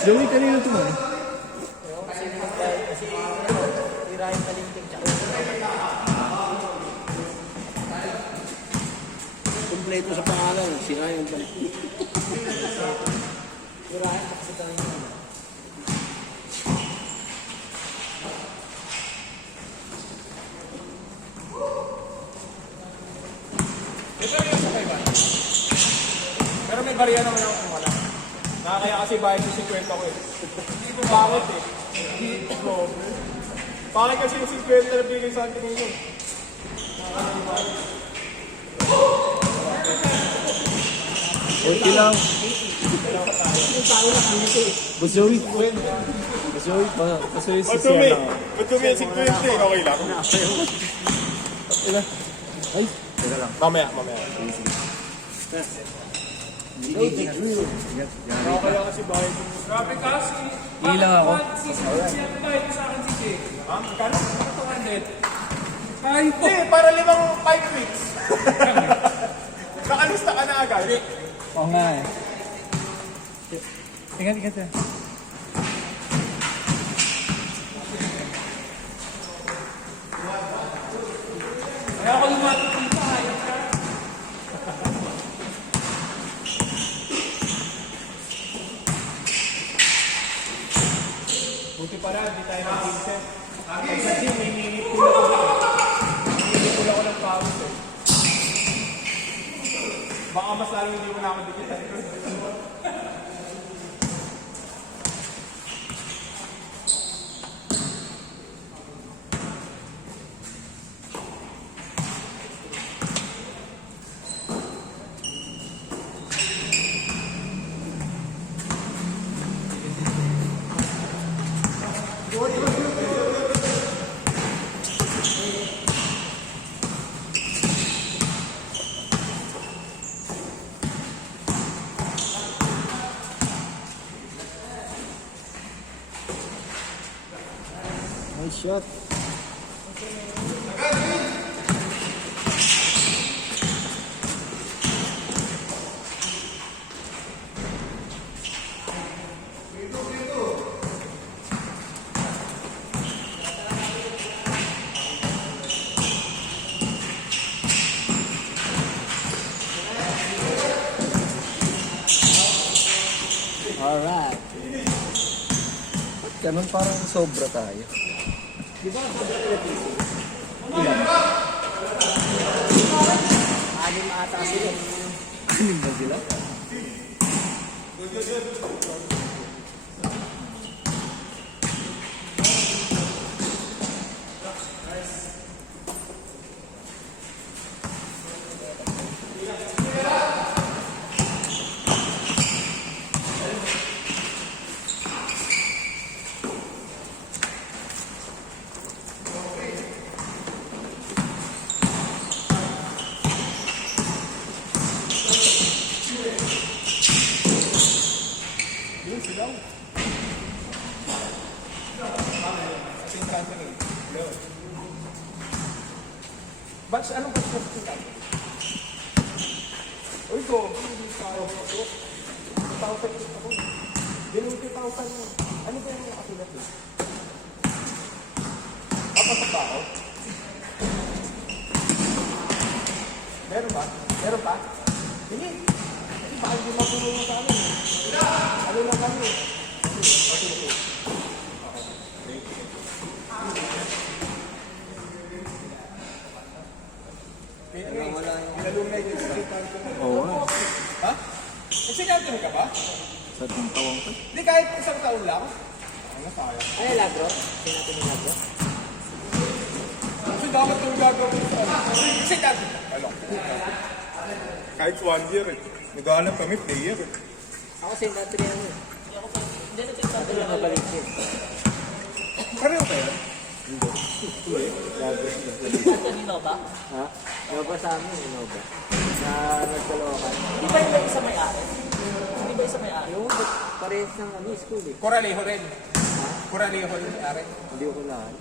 Joey, kanina ito mo eh. Kasi tirahin kalinting tsaka. Kompleto sa pangalan, sinayang pa. Tirahin kasi kalinting. Pero may bariya naman ako kung wala. Nakakaya kasi bayad yung 50 ko eh. Hindi ko bakit eh. Bakit kasi yung 50 na bigay sa atin ngayon? Okay lang. Boss Joey. Boss Joey pa. Boss Joey sa siya lang. Ba't kumi yung 50? Okay lang. Diba? Ay, teka lang. Mamaya. Nakakaya kasi bayad yung... Grabe kasi. Ilang ako. Siya bayad sa akin si Jay. Ha? Magkano? 200. Ay po. Hindi, para 5 weeks. Nakalista ka na agad. Oo nga eh. Tingnan. Kaya ako lumatutita. Ayos ka. Buti pala, hindi tayo nag-vincent. Sa gym, hinihipul ako ng pawis eh. Baka mas lalo hindi mo na ako dikitan ko. Nice shot. Alright. Ba't ganun parang sobra tayo? Di ba? Ilan? 6 ata sila. Anim ba sila? Batch, anong batch na sa Uy, ko, hindi tayo ako. 2,000 ako. Ganun 2,000 mo. Ano ba yung nakasulat mo? Pasok ba ako? Meron ba? Meron pa? Hindi. Baka hindi matulungan sa amin. Ano lang kami? Okay. Pinalumay din sa kita. Oo nga. Ha? Nagsinyante ka ba? Sa tawang ko. Hindi, kahit isang taon lang. Ano, sayang. Ay, lagro? Sinabi ni lagro? Kasi dapat yung gagawin sa ano. Kasi dati. Alam. Kahit 1 year eh. Naghahanap kami, player eh. Ako sinabi rin ano. Hindi na sinabi rin mabalik yun. Pareho kayo? Kanino ba? Ha? Nova sa amin, Nova. Na nagkalawakan. Di ba yung isa may-ari? Di ba isa may-ari? Yung parehas ng ano, school eh. Coralejo rin. Coralejo rin, ari. Hindi ko lahat.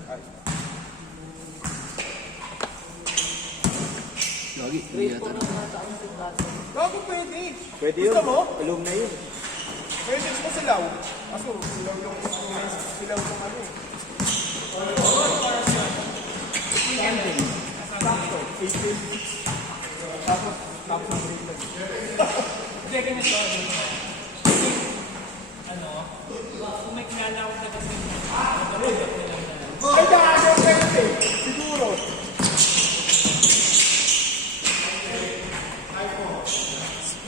Lagi, hindi yata na. Bago pwede. Pwede Gusto yun. mo? Alumni yun. Pwede mo silaw. Aso, silaw yung ano eh. Sakto. 18. Tapos break lang. Hindi, ganito. Ano? Kung may kinalawag na kasi. Ay, dahil pwede. Siguro.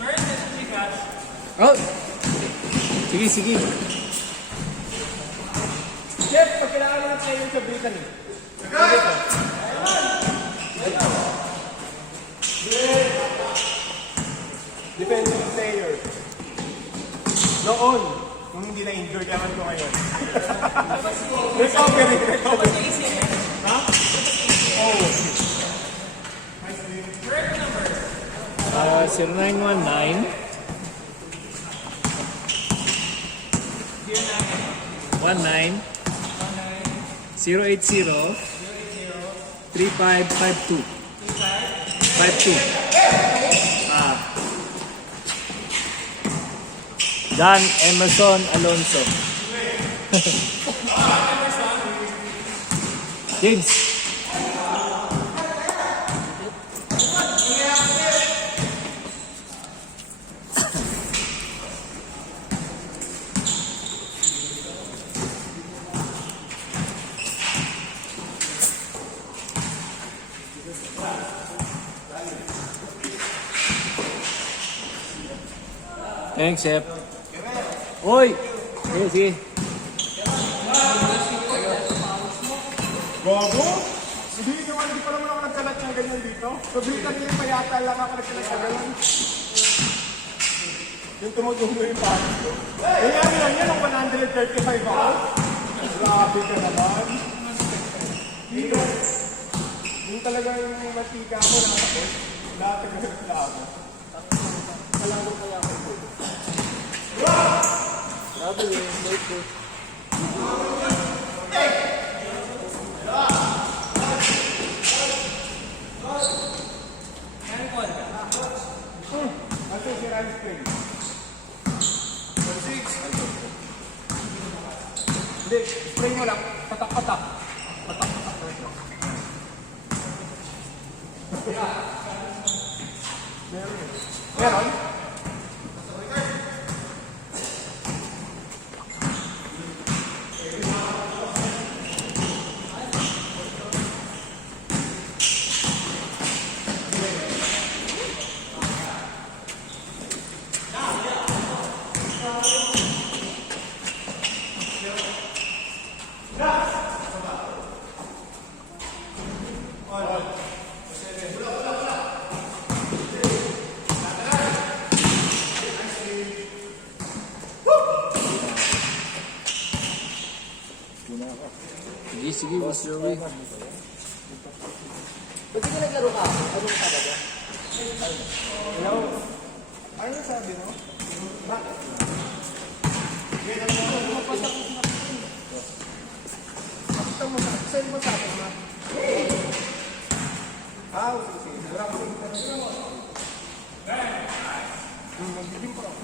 Meron na si Cash. Oh! Sige, sige. Jeff, pag kailangan mo ng player sa Britain eh. Defensive player. Noon, nung hindi na-injured naman ko ngayon. Recovery. Ha? Oo. 0919 080 3552 52 Dan Emerson Alonso. James. Thanks, Chef. Oy! Sige, sige. Gogo? Hindi pa naman ako nagkalat ng ganyan dito. Pabritan niya pa yata lang ako nagkalat ng ganyan. Yung tumutulo yung parang ko. Eh, ano lang yan, ang 135 ako. Grabe ka naman. Yung talaga yung matika mo na ako. Lahat ng ganyan na ako. Kalaro kaya ako ito. Grabe yun. Wait, wait. Ito si Ryan Spring. 6. Hindi, spray mo lang. Patak-patak. Patak-patak. Meron? Sige, sige, Boss Joey. Ba't di ka naglaro ka? Anong ka ba? Hello? Ano sabi mo? Bakit? Pakita mo sa send mo sa akin, ma. Ah, sige. Bravo. Magbibing ko ako.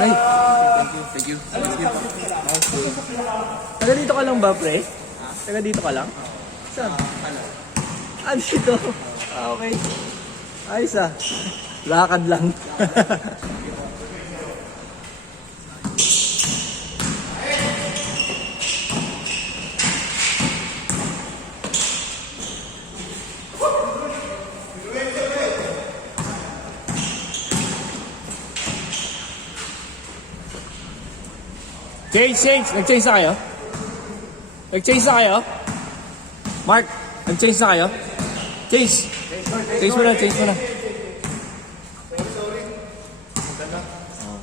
Ay, thank you. Taga dito ka lang ba, pre? Taga dito ka lang? Saan? Ah, dito. Ah, okay. Ayos ah. Lakad lang. Change. Nag-change na kayo? Nag-change na kayo? Mark, nag-change na kayo? Change mo na. Oh.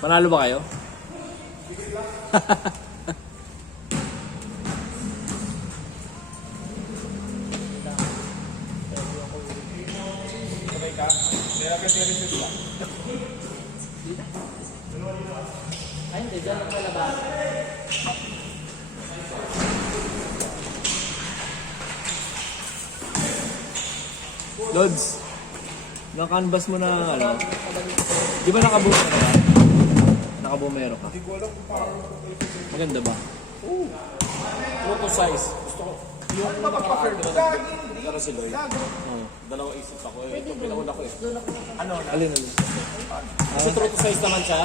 Panalo ba kayo? Ay, hindi. Diyan ang palabas. Lods, na-canvas mo na ano? Di ba nakabumero ka? Nakabumero ka? Maganda ba? True to size. Gusto ko. Yung nakaka-prefer dala si Lloyd. Dalawang isip ako eh. Ito pinakuna ko eh. Alin? Kasi true to size naman siya.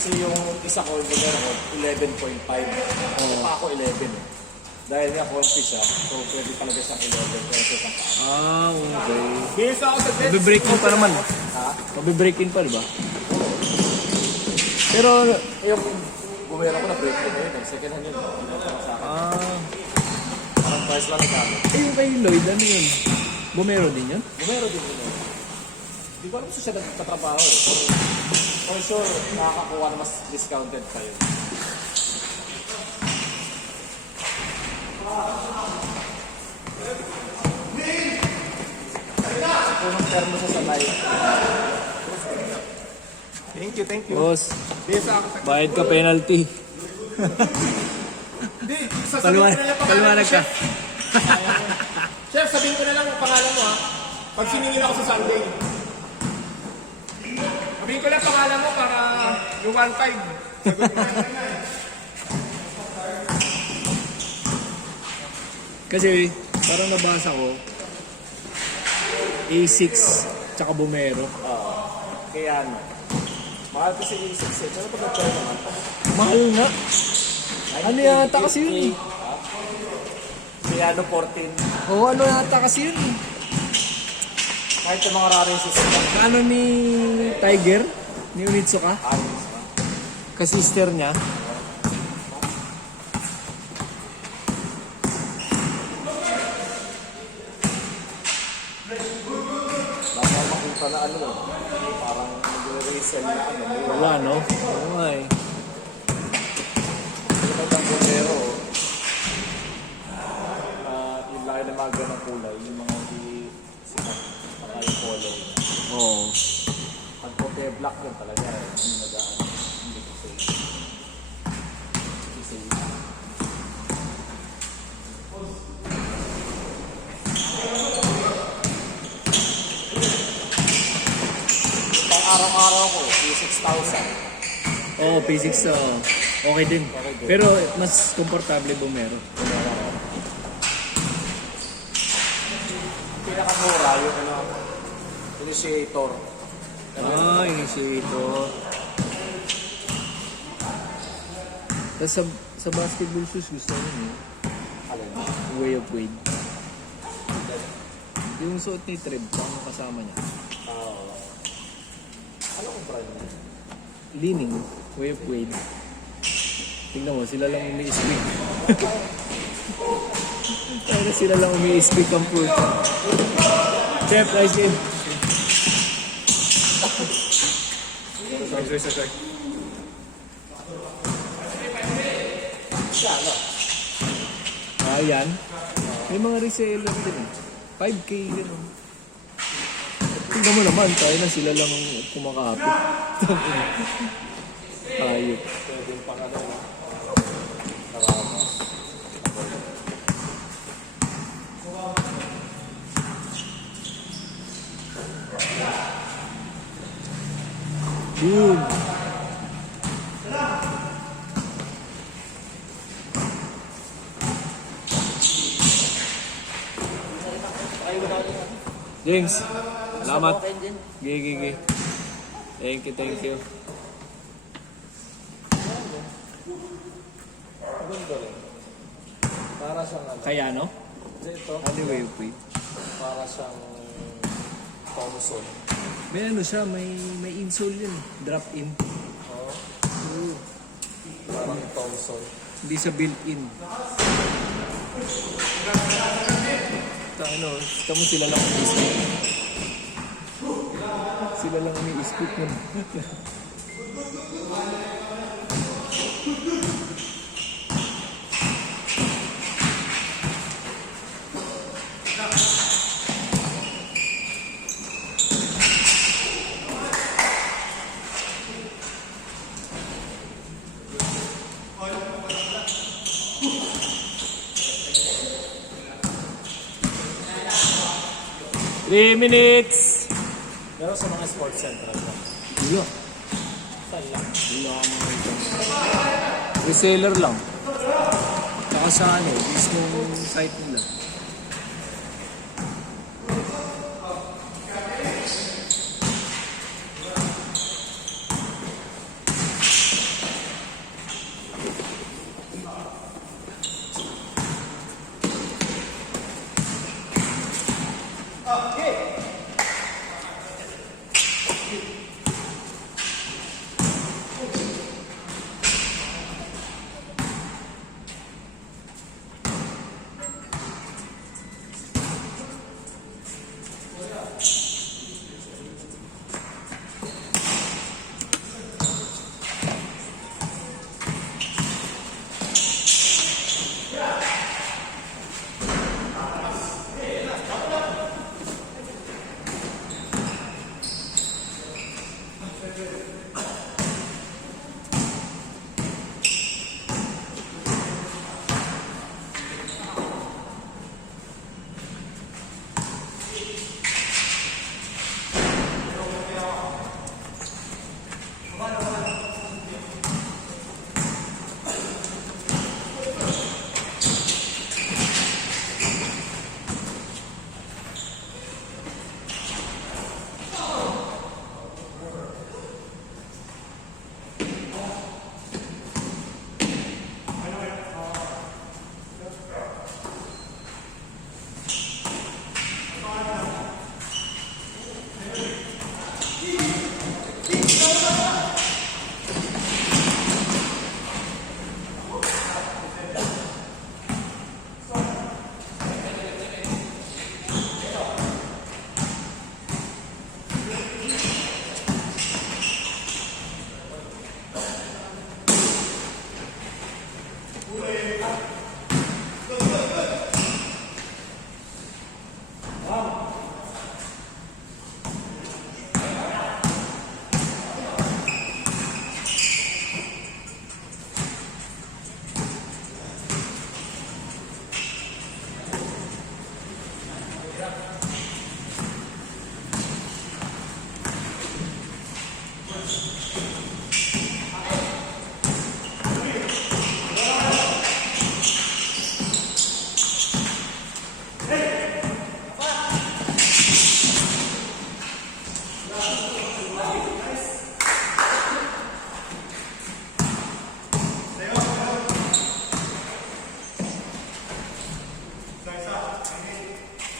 Kasi yung isa ko, yung meron ko, 11.5. Pa ako 11 eh. Dahil nga konti siya, so pwede talaga siyang 11 pero sa isang paa. Ah, okay. Bilis ako sa bed. Mabe-break in pa naman. Ha? Mabe-break in pa, di ba? Pero, Yung bumera ko na break ko ngayon eh. Second hand yun. Sa akin. Parang price lang nagkano. Yung kay Lloyd, ano yun? Bumero din yun? Bumera din yun eh. Hindi ko alam kung siya nagtatrabaho eh. For sure, nakakakuha na mas discounted pa yun. Kung ang termo siya sa live. Thank you. Boss, Bilis ako. bayad ka penalty. Hindi, sasabihin ko na lang pangalan Paliwanag mo, ka. Chef. Chef, sabihin ko na lang ang pangalan mo ha. Pag siningil ako sa Sunday. Sabihin ko lang pangalan mo para yung 1.5. Sagot mo. Kasi, parang nabasa ko, A6, tsaka Bumero. Kaya ano. Mahal kasi yung 6 eh. Pero pag nag-try naman. Mahal nga. Ano yata kasi yun eh? Kaya ano 14. Oo, ano yata kasi yun eh? Kahit yung mga rarenses na. Ano ni Tiger? Ni Unitsuka? Ka-sister niya? Baka makita na ano. Parang nag-resell na ano. Wala, no? Oo nga eh. Yung ng Bumero. Yung laki ng mga ganang kulay. Yung mga hindi sikat. Mga yung color. Oo. Pag puti black yun talaga. Hindi nagaan. Hindi ko say. Hindi say. Pang araw-araw ko, 6,000. Oo, P6 okay din. Pero mas komportable Bumero. Pinakamura yung ano, initiator. Ah, initiator. Tapos sa basketball shoes gusto ko yun eh. Alin? Way of Wade. Yung suot ni Trev, ano kasama niya? Ano kung brand niya? Leaning, Way of Wade. Tingnan mo, sila lang umi-speak. Kaya sila lang umi-speak ang puto. Chef, nice game. Sorry. Ah, yan. May mga reseller din eh. 5K gano'n. Tingnan mo naman, tayo na sila lang kumakapit. Ayop. Pwede yung pang ano. Boom! James, salamat. Okay din. Gigi. Thank you. Ganda rin. Para siyang ano. Kaya no? Ito, Anyway, wait. para siyang Thompson. May ano siya, may insole yun. Drop in. Oh. Parang Thompson. Hindi sa built-in. Ano, kamo sila lang ang isip. Sila lang ang isip nun. Three minutes! Pero sa mga sports central ba? Wala. Saan lang? Wala ka mga ito. Reseller lang. Saka sa ano, mismong site nila.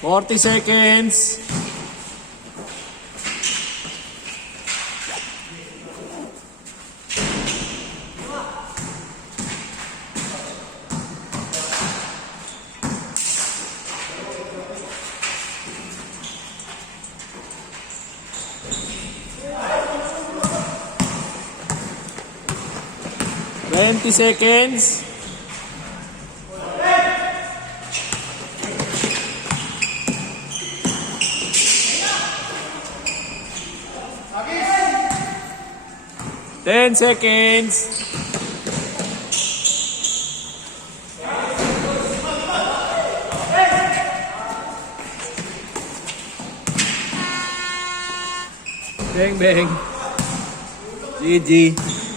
Forty seconds. Twenty seconds. Ten seconds. Bang bang. GG.